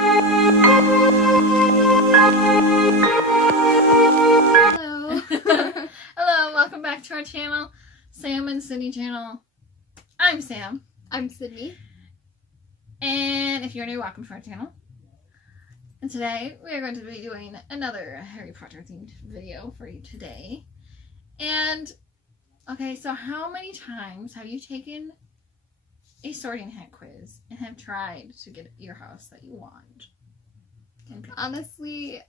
Hello. Hello, welcome back to our channel, Sam and Sydney channel. I'm Sam. I'm Sydney. And if you're new, welcome to our channel. And today we are going to be doing another Harry Potter themed video for you today. And, okay, so how many times have you taken a sorting hat quiz and have tried to get your house that you want? Honestly,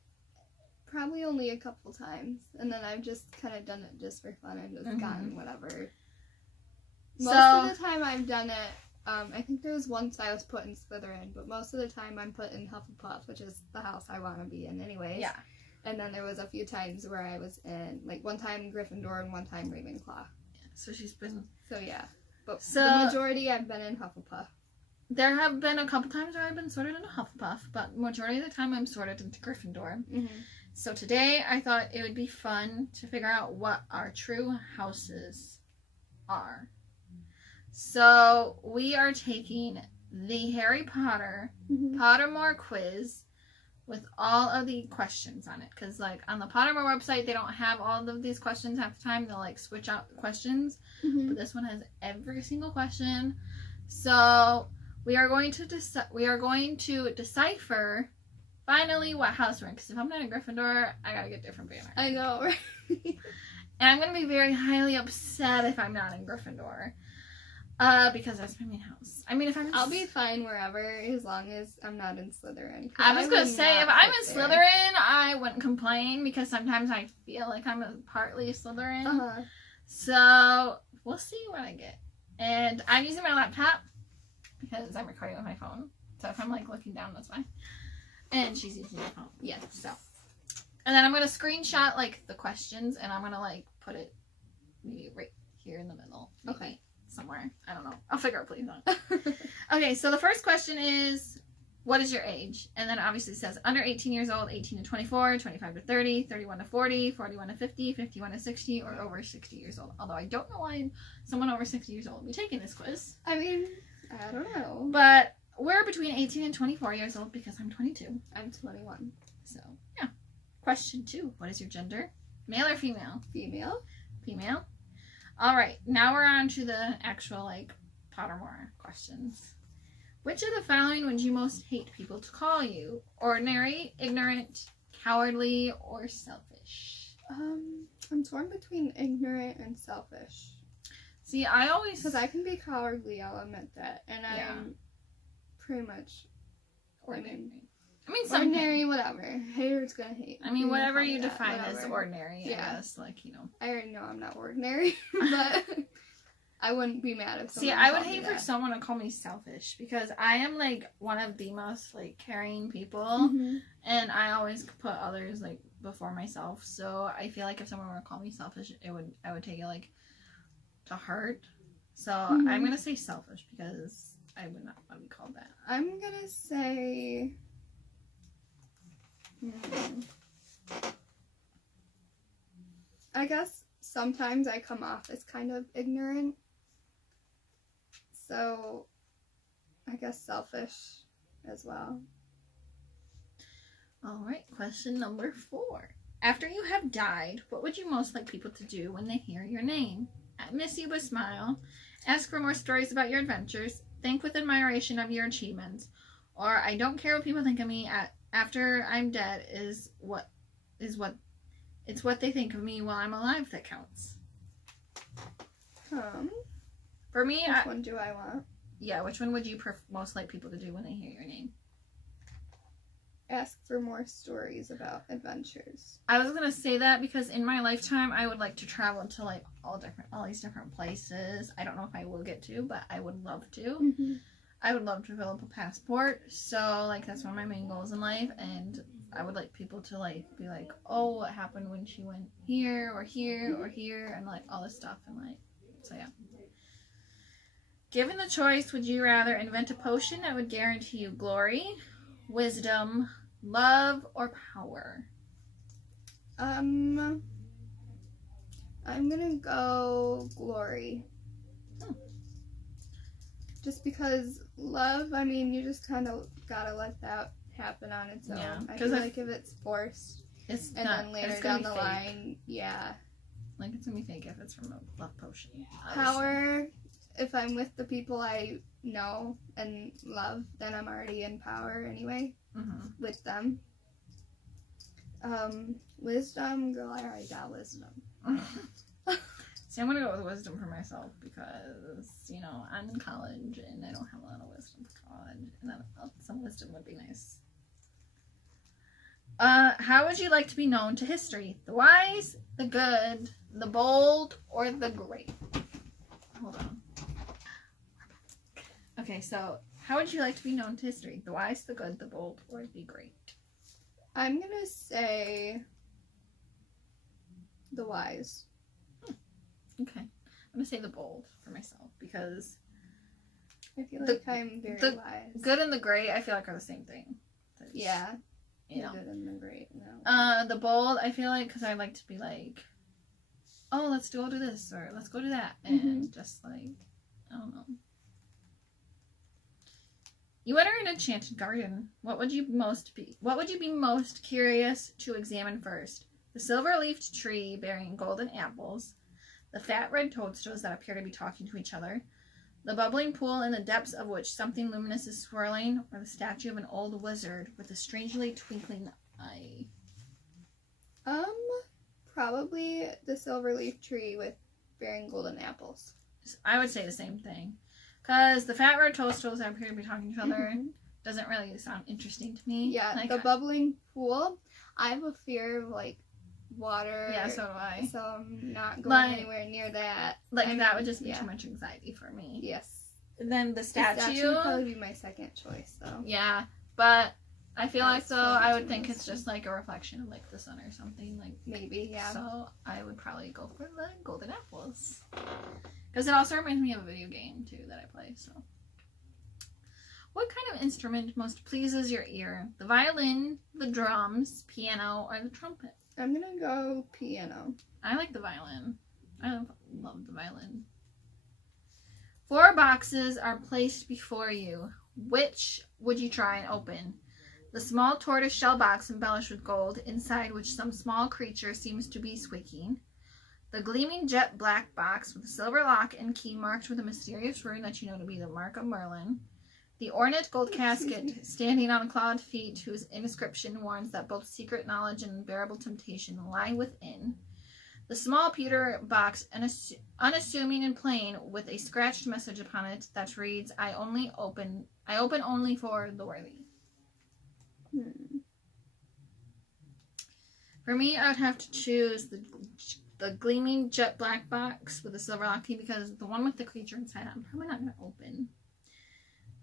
probably only a couple times, and then I've just kind of done it just for fun and just gotten whatever. Most of the time I've done it, I think there was once I was put in Slytherin, but most of the time I'm put in Hufflepuff, which is the house I want to be in anyways. Yeah. And then there was a few times where I was in, like, one time Gryffindor and one time Ravenclaw. So she's been... So yeah. But the majority I've been in Hufflepuff. There have been a couple times where I've been sorted into Hufflepuff, but majority of the time I'm sorted into Gryffindor. Mm-hmm. So today I thought it would be fun to figure out what our true houses are. So we are taking the Harry Potter Pottermore quiz with all of the questions on it. Because like on the Pottermore website, they don't have all of these questions half the time. They'll like switch out the questions. But this one has every single question. So we are going to decipher finally what house we're in. Because if I'm not a Gryffindor, I gotta get different banner. I know, right? And I'm gonna be very highly upset if I'm not in Gryffindor. Because that's my main house. I mean, I'll be fine wherever as long as I'm not in Slytherin. I was gonna say, if I'm in Slytherin, I wouldn't complain because sometimes I feel like I'm partly Slytherin. So we'll see what I get. And I'm using my laptop because I'm recording with my phone. So if I'm like looking down, that's fine. And she's using her phone. Yeah. So. And then I'm gonna screenshot like the questions and I'm gonna like put it maybe right here in the middle. Maybe. Okay. Somewhere. I don't know. I'll figure out please on. Okay, so the first question is, what is your age? And then obviously it says under 18 years old, 18 to 24, 25 to 30, 31 to 40, 41 to 50, 51 to 60, or over 60 years old. Although I don't know why someone over 60 years old would be taking this quiz. I mean, I don't know. But we're between 18 and 24 years old because I'm 22. I'm 21. So, yeah. Question 2. What is your gender? Male or female? Female. Female. All right, now we're on to the actual, like, Pottermore questions. Which of the following would you most hate people to call you? Ordinary, ignorant, cowardly, or selfish? I'm torn between ignorant and selfish. See, I always... Because I can be cowardly, I'll admit that. And I'm pretty much ordinary. Ordinary, whatever. Haters gonna hate. I mean, whatever you define as ordinary, I guess. Like, you know. I already know I'm not ordinary, but I wouldn't be mad if someone See, I would hate for someone to call me selfish because I am, like, one of the most, like, caring people. And I always put others, like, before myself. So I feel like if someone were to call me selfish, I would take it, like, to heart. So I'm going to say selfish because I would not want to be called that. I'm going to say... I guess sometimes I come off as kind of ignorant. So I guess selfish as well. Alright, question number 4. After you have died, what would you most like people to do when they hear your name? Miss you but smile. Ask for more stories about your adventures. Think with admiration of your achievements. Or I don't care what people think of me after I'm dead it's what they think of me while I'm alive that counts. For me, which one do I want? Yeah, which one would you most like people to do when they hear your name? Ask for more stories about adventures. I was gonna say that because in my lifetime I would like to travel to like all these different places. I don't know if I will get to, but I would love to. I would love to fill up a passport, so, like, that's one of my main goals in life, and I would like people to, like, be like, oh, what happened when she went here, or here, or here, and, like, all this stuff, and, like, so, yeah. Given the choice, would you rather invent a potion that would guarantee you glory, wisdom, love, or power? I'm gonna go glory. Just because love, I mean, you just kind of gotta let that happen on its own. Yeah, I feel like if it's forced, it's and not, then later it's down gonna the be fake. line, yeah. Like, it's gonna be fake if it's from a love potion. Power, if I'm with the people I know and love, then I'm already in power anyway with them. Wisdom, girl, I already got wisdom. See, I'm gonna go with wisdom for myself because, you know, I'm in college and I don't have a lot of wisdom for college, and then some wisdom would be nice. How would you like to be known to history? The wise, the good, the bold, or the great? Hold on. Okay, so how would you like to be known to history? The wise, the good, the bold, or the great? I'm gonna say the wise. Okay. I'm gonna say the bold for myself because I feel like I'm very wise. Good and the great, I feel like are the same thing. Yeah. You know. Good and the great. No. The bold, I feel like, because I like to be like, oh, let's go do this or let's go do that, and just like, I don't know. You enter an enchanted garden. What would you be most curious to examine first? The silver-leafed tree bearing golden apples, the fat red toadstools that appear to be talking to each other, the bubbling pool in the depths of which something luminous is swirling, or the statue of an old wizard with a strangely twinkling eye? Probably the silver-leaf tree with bearing golden apples. I would say the same thing. Because the fat red toadstools that appear to be talking to each other doesn't really sound interesting to me. Yeah, like, the bubbling pool, I have a fear of, like, water. Yeah, so do I. So I'm not going anywhere near that. Like, that would just be too much anxiety for me. Yes. And then the statue would probably be my second choice, though. Yeah, but I feel like, though, I would think it's just, like, a reflection of, like, the sun or something. Like, maybe, yeah. So I would probably go for the golden apples. Because it also reminds me of a video game, too, that I play, so. What kind of instrument most pleases your ear? The violin, the drums, piano, or the trumpet? I'm gonna go piano. I like the violin. I love the violin. 4 boxes are placed before you. Which would you try and open? The small tortoise shell box embellished with gold, inside which some small creature seems to be squeaking. The gleaming jet black box with a silver lock and key marked with a mysterious rune that you know to be the mark of Merlin. The ornate gold casket standing on clawed feet whose inscription warns that both secret knowledge and unbearable temptation lie within. The small pewter box, unassuming and plain, with a scratched message upon it that reads, I open only for the worthy. For me, I would have to choose the gleaming jet black box with the silver lock key, because the one with the creature inside I'm probably not going to open.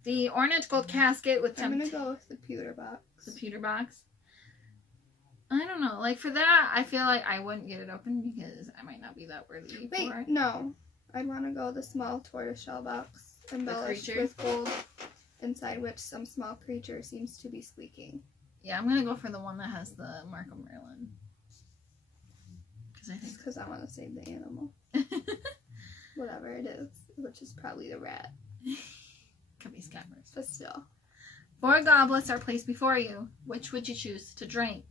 The ornate gold casket with I'm going to go with the pewter box. The pewter box? I don't know. Like, for that, I feel like I wouldn't get it open because I might not be that worthy for it. No. I'd want to go the small tortoiseshell box embellished with gold, inside which some small creature seems to be squeaking. Yeah, I'm going to go for the one that has the mark of Merlin. Because I want to save the animal. Whatever it is, which is probably the rat. Could be scabbers. But still. 4 goblets are placed before you. Which would you choose to drink?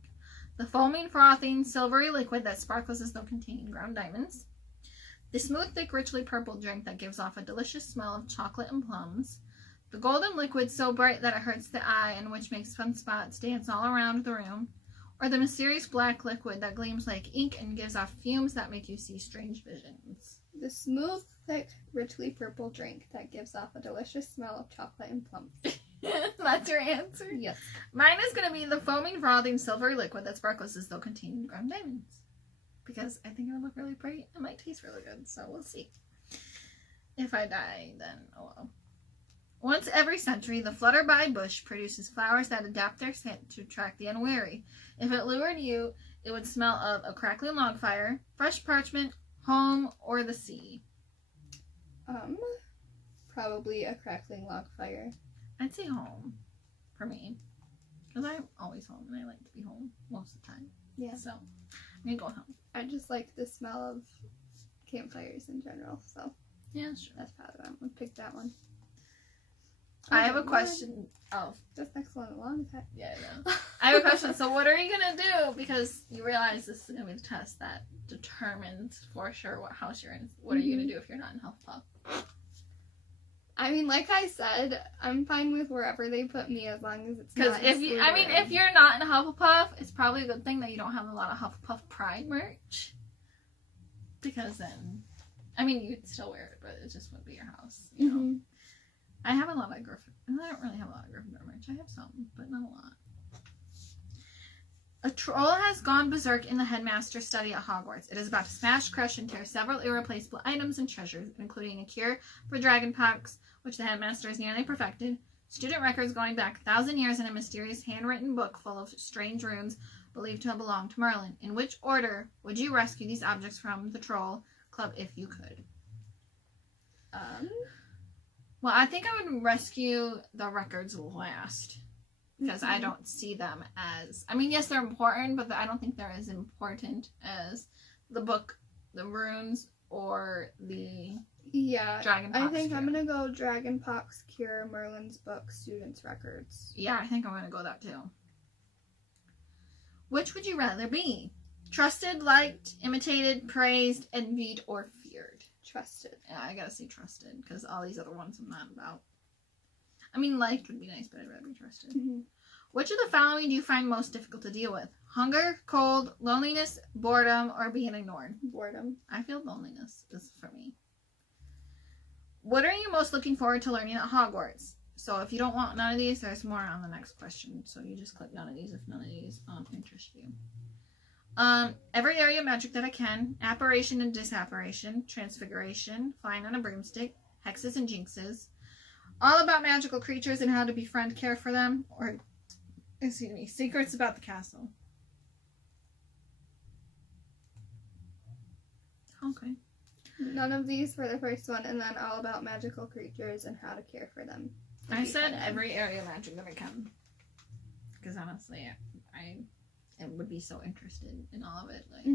The foaming, frothing, silvery liquid that sparkles as though containing ground diamonds. The smooth, thick, richly purple drink that gives off a delicious smell of chocolate and plums. The golden liquid so bright that it hurts the eye and which makes fun spots dance all around the room. Or the mysterious black liquid that gleams like ink and gives off fumes that make you see strange visions. The smooth, thick, richly purple drink that gives off a delicious smell of chocolate and plums. That's your answer? Yes. Mine is going to be the foaming, frothing, silvery liquid that sparkles as though containing ground diamonds. Because I think it'll look really pretty. It might taste really good, so we'll see. If I die, then oh well. Once every century, the flutterby bush produces flowers that adapt their scent to attract the unwary. If it lured you, it would smell of a crackling log fire, fresh parchment, home, or the sea. Probably a crackling log fire. I'd say home, for me. Because I'm always home, and I like to be home most of the time. Yeah. So, I'm going to go home. I just like the smell of campfires in general, so. Yeah, sure. That's probably why I'm going to pick that one. I have a question. Oh. That's excellent. A long time. Yeah, I know. I have a question. So what are you going to do? Because you realize this is going to be the test that determines for sure what house you're in. What are you going to do if you're not in Hufflepuff? I mean, like I said, I'm fine with wherever they put me as long as it's because not if you're not in Hufflepuff, it's probably a good thing that you don't have a lot of Hufflepuff Pride merch. Because then, I mean, you'd still wear it, but it just wouldn't be your house. You know? I have a lot of Gryffindor. I don't really have a lot of Gryffindor merch. I have some, but not a lot. A troll has gone berserk in the headmaster's study at Hogwarts. It is about to smash, crush, and tear several irreplaceable items and treasures, including a cure for dragonpox, which the headmaster has nearly perfected, student records going back 1,000 years, and a mysterious handwritten book full of strange runes believed to have belonged to Merlin. In which order would you rescue these objects from the Troll Club if you could? Well, I think I would rescue the records last. Because I don't see them as... I mean, yes, they're important, but I don't think they're as important as the book, the runes, or the Dragonpox I think cure. I'm going to go Dragonpox Cure, Merlin's book, Students' Records. Yeah, I think I'm going to go that too. Which would you rather be? Trusted, liked, imitated, praised, envied, or feared? Trusted. Yeah, I gotta say trusted, because all these other ones I'm not about. I mean, liked would be nice, but I'd rather be trusted. Which of the following do you find most difficult to deal with? Hunger, cold, loneliness, boredom, or being ignored? Boredom. I feel loneliness is for me. What are you most looking forward to learning at Hogwarts? So if you don't want none of these, there's more on the next question. So you just click none of these if none of these interest you. Every area of magic that I can. Apparition and disapparition. Transfiguration. Flying on a broomstick. Hexes and jinxes. All about magical creatures and how to befriend, care for them. Or, excuse me, secrets about the castle. Okay. None of these for the first one, and then all about magical creatures and how to care for them. I said every area of magic that I can. Because honestly, I would be so interested in all of it. Like,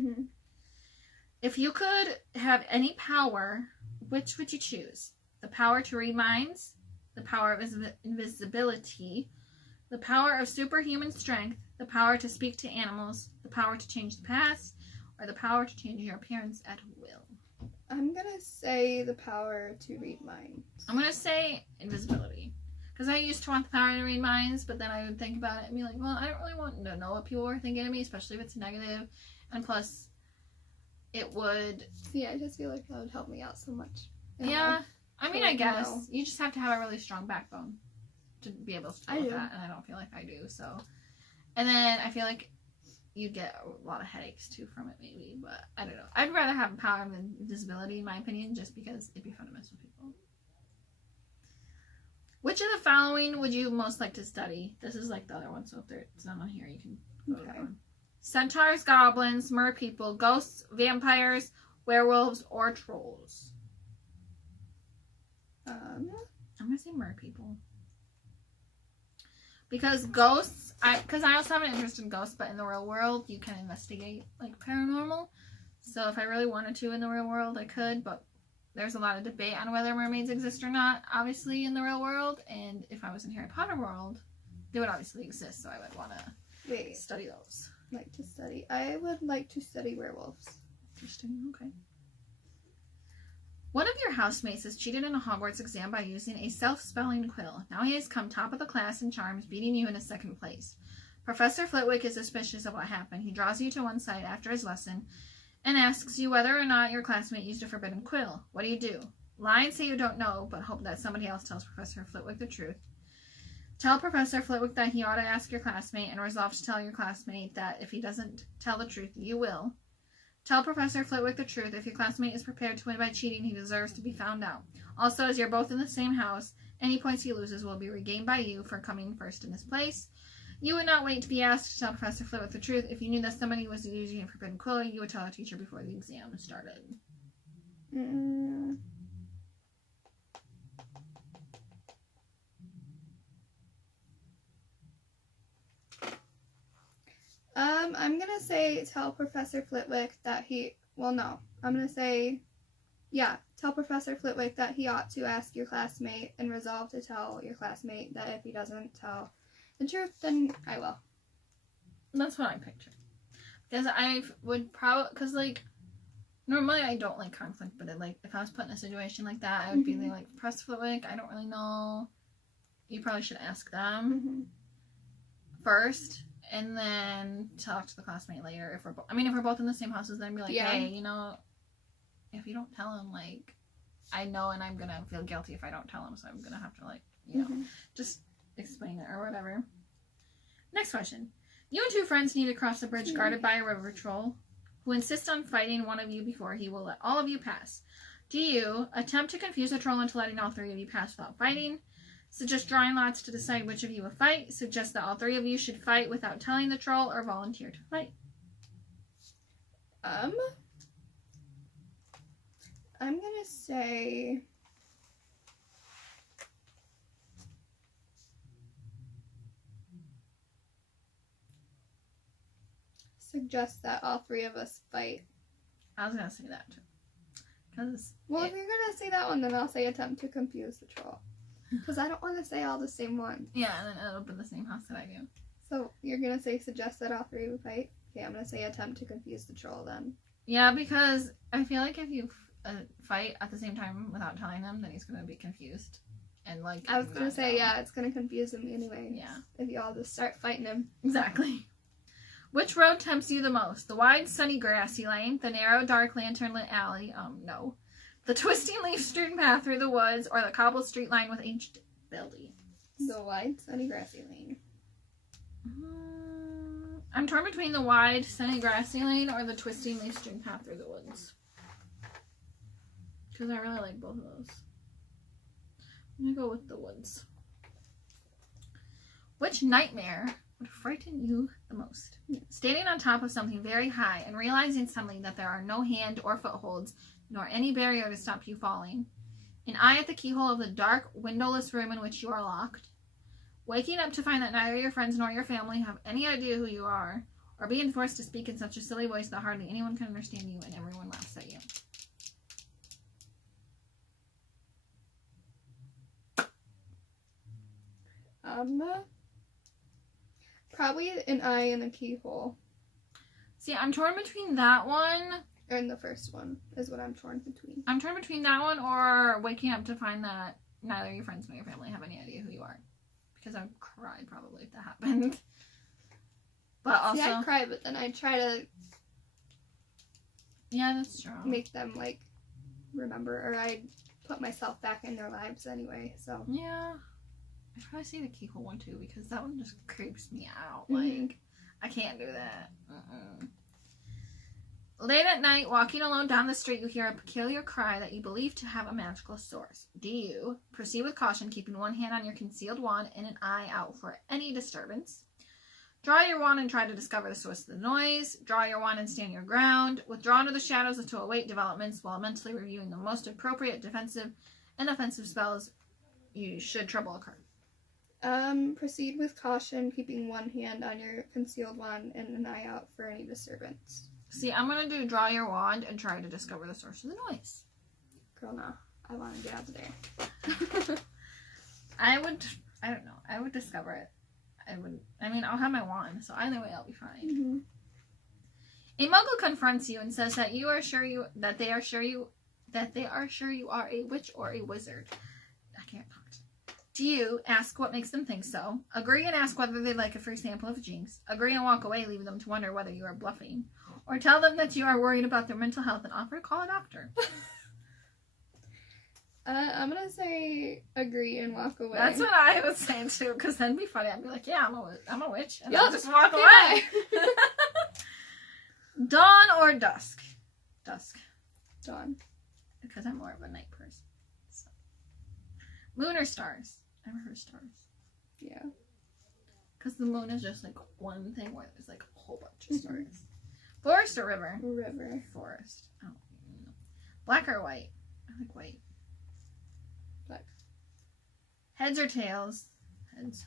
if you could have any power, which would you choose? The power to read minds, the power of invisibility, the power of superhuman strength, the power to speak to animals, the power to change the past, or the power to change your appearance at will? I'm gonna say the power to read minds. I'm gonna say invisibility. Because I used to want the power to read minds, but then I would think about it and be like, well, I don't really want to know what people were thinking of me, especially if it's negative. And plus, it would... Yeah, I just feel like that would help me out so much. Yeah. I mean, I guess. You just have to have a really strong backbone to be able to deal with that, and I don't feel like I do, so... And then I feel like you'd get a lot of headaches, too, from it, maybe, but I don't know. I'd rather have power of invisibility, in my opinion, just because it'd be fun to mess with people. Which of the following would you most like to study? This is like the other one, so if it's not on here, you can go to that one. Centaurs, goblins, merpeople, ghosts, vampires, werewolves, or trolls? I'm going to say merpeople. Because ghosts, because I also have an interest in ghosts, but in the real world, you can investigate, like, paranormal. So if I really wanted to in the real world, I could, but there's a lot of debate on whether mermaids exist or not, obviously, in the real world. And if I was in Harry Potter world, they would obviously exist, so I would want to study those. I would like to study werewolves. Interesting, okay. One of your housemates has cheated in a Hogwarts exam by using a self-spelling quill. Now he has come top of the class in charms, beating you in a second place. Professor Flitwick is suspicious of what happened. He draws you to one side after his lesson and asks you whether or not your classmate used a forbidden quill. What do? Lie and say you don't know, but hope that somebody else tells Professor Flitwick the truth. Tell Professor Flitwick that he ought to ask your classmate, and resolve to tell your classmate that if he doesn't tell the truth, you will. Tell Professor Flitwick the truth. If your classmate is prepared to win by cheating, he deserves to be found out. Also, as you're both in the same house, any points he loses will be regained by you for coming first in his place. You would not wait to be asked to tell Professor Flitwick the truth. If you knew that somebody was using a forbidden quill, you would tell a teacher before the exam started. I'm gonna say tell Professor Flitwick that he... Well, no. I'm gonna say... Yeah, Tell Professor Flitwick that he ought to ask your classmate and resolve to tell your classmate that if he doesn't tell the truth, then I will. That's what I pictured. Because I would probably, because, like, normally I don't like conflict, but if I was put in a situation like that, I would be like, Professor Flitwick, I don't really know. You probably should ask them first, and then talk to the classmate later. If we're both in the same houses, then be like, hey, you know, if you don't tell him, like, I know, and I'm gonna feel guilty if I don't tell him, so I'm gonna have to, like, you know, just explain it or whatever. Next question. You and two friends need to cross a bridge guarded by a river patrol who insists on fighting one of you before he will let all of you pass. Do you attempt to confuse the troll into letting all three of you pass without fighting? Suggest drawing lots to decide which of you will fight? Suggest that all three of you should fight without telling the troll, or volunteer to fight? I'm gonna say suggest that all three of us fight. I was gonna say that too. If you're gonna say that one, then I'll say attempt to confuse the troll. Because I don't want to say all the same one. Yeah, and then it'll be the same house that I do. So you're gonna say suggest that all three would fight? Okay, I'm gonna say attempt to confuse the troll then. Yeah, because I feel like if you fight at the same time without telling him, then he's gonna be confused. And like I was gonna say, it's gonna confuse him anyway. Yeah. If you all just start fighting him. Exactly. Which road tempts you the most? The wide, sunny, grassy lane, the narrow, dark, lantern-lit alley, no. The twisting, leaf-strewn path through the woods, or the cobbled street line with ancient buildings? The wide, sunny, grassy lane. I'm torn between the wide, sunny, grassy lane or the twisting, leaf-strewn path through the woods. Because I really like both of those. I'm going to go with the woods. Which nightmare would frighten you the most? Standing on top of something very high and realizing suddenly that there are no hand or footholds, nor any barrier to stop you falling. An eye at the keyhole of the dark, windowless room in which you are locked. Waking up to find that neither your friends nor your family have any idea who you are, or being forced to speak in such a silly voice that hardly anyone can understand you and everyone laughs at you. Probably an eye in a keyhole. See, I'm torn between that one. And the first one is what I'm torn between. I'm torn between that one or waking up to find that neither your friends nor your family have any idea who you are. Because I would cry probably if that happened. But also... See, I'd cry, but then I'd try to... Yeah, that's true. Make them, like, remember, or I'd put myself back in their lives anyway, so... Yeah. I'd probably say the keyhole one too, because that one just creeps me out. Like, I can't do that. Late at night, walking alone down the street, you hear a peculiar cry that you believe to have a magical source. Do you proceed with caution, keeping one hand on your concealed wand and an eye out for any disturbance? Draw your wand and try to discover the source of the noise. Draw your wand and stand your ground. Withdraw into the shadows to await developments while mentally reviewing the most appropriate defensive and offensive spells you should trouble occur. Proceed with caution, keeping one hand on your concealed wand and an eye out for any disturbance. See, I'm going to do draw your wand and try to discover the source of the noise. Girl, no. I want to get out of there. I would discover it. I'll have my wand, so either way I'll be fine. A muggle confronts you and says that they are sure you are a witch or a wizard. I can't talk. Do you ask what makes them think so? Agree and ask whether they'd like a free sample of jinx. Agree and walk away, leaving them to wonder whether you are bluffing. Or tell them that you are worried about their mental health and offer to call a doctor. I'm gonna say agree and walk away. That's what I would say too, because then it'd be funny. I'd be like, yeah, I'm a witch. And yep. I'll just walk away. Dawn or dusk? Dusk. Dawn. Because I'm more of a night person. So. Moon or stars? I prefer stars. Yeah. Because the moon is just like one thing where there's like a whole bunch of stars. Forest or river? River. Forest. Oh, no. Black or white? I like white. Black. Heads or tails? Heads.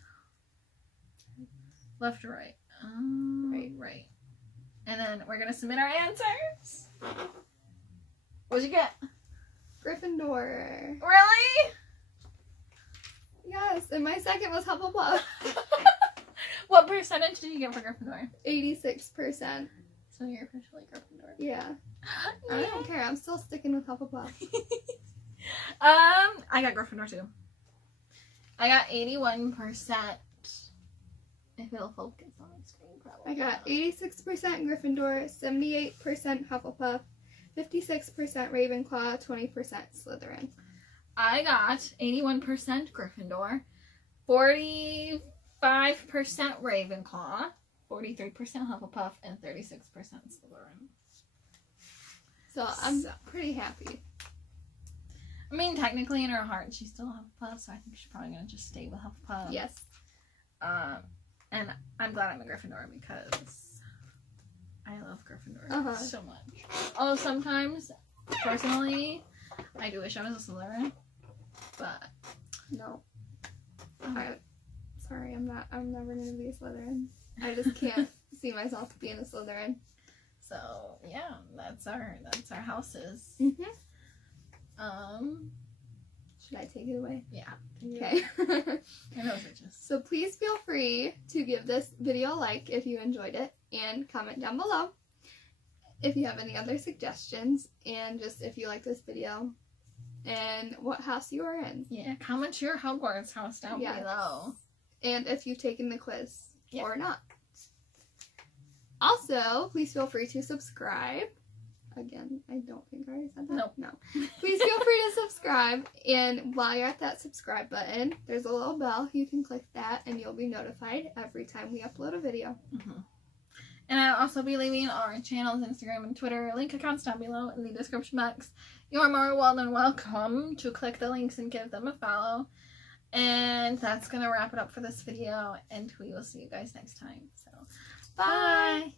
Left or right? Right. And then we're going to submit our answers. What'd you get? Gryffindor. Really? Yes, and my second was Hufflepuff. What percentage did you get for Gryffindor? 86%. So you're officially Gryffindor. Yeah. I don't care. I'm still sticking with Hufflepuff. I got Gryffindor too. I got 81%. If it'll focus on the screen, probably. I got 86% Gryffindor, 78% Hufflepuff, 56% Ravenclaw, 20% Slytherin. I got 81% Gryffindor, 45% Ravenclaw, 43% Hufflepuff, and 36% Slytherin. So I'm pretty happy. I mean, technically in her heart, she's still Hufflepuff, so I think she's probably going to just stay with Hufflepuff. Yes. And I'm glad I'm a Gryffindor because I love Gryffindor so much. Although sometimes, personally, I do wish I was a Slytherin, but no. Sorry, I'm never going to be a Slytherin. I just can't see myself being a Slytherin. So yeah, that's our houses. Mhm. Should I take it away? Yeah. Okay. I know bitches. So please feel free to give this video a like if you enjoyed it, and comment down below if you have any other suggestions, and just if you like this video and what house you are in. Yeah, comment your Hogwarts house down below. And if you've taken the quiz or not. Also, please feel free to subscribe. Again, I don't think I already said that. Nope. No. Please feel free to subscribe. And while you're at that subscribe button, there's a little bell. You can click that and you'll be notified every time we upload a video. Mm-hmm. And I'll also be leaving our channels, Instagram and Twitter link accounts down below in the description box. You're more than welcome to click the links and give them a follow. And that's going to wrap it up for this video. And we will see you guys next time. So, bye!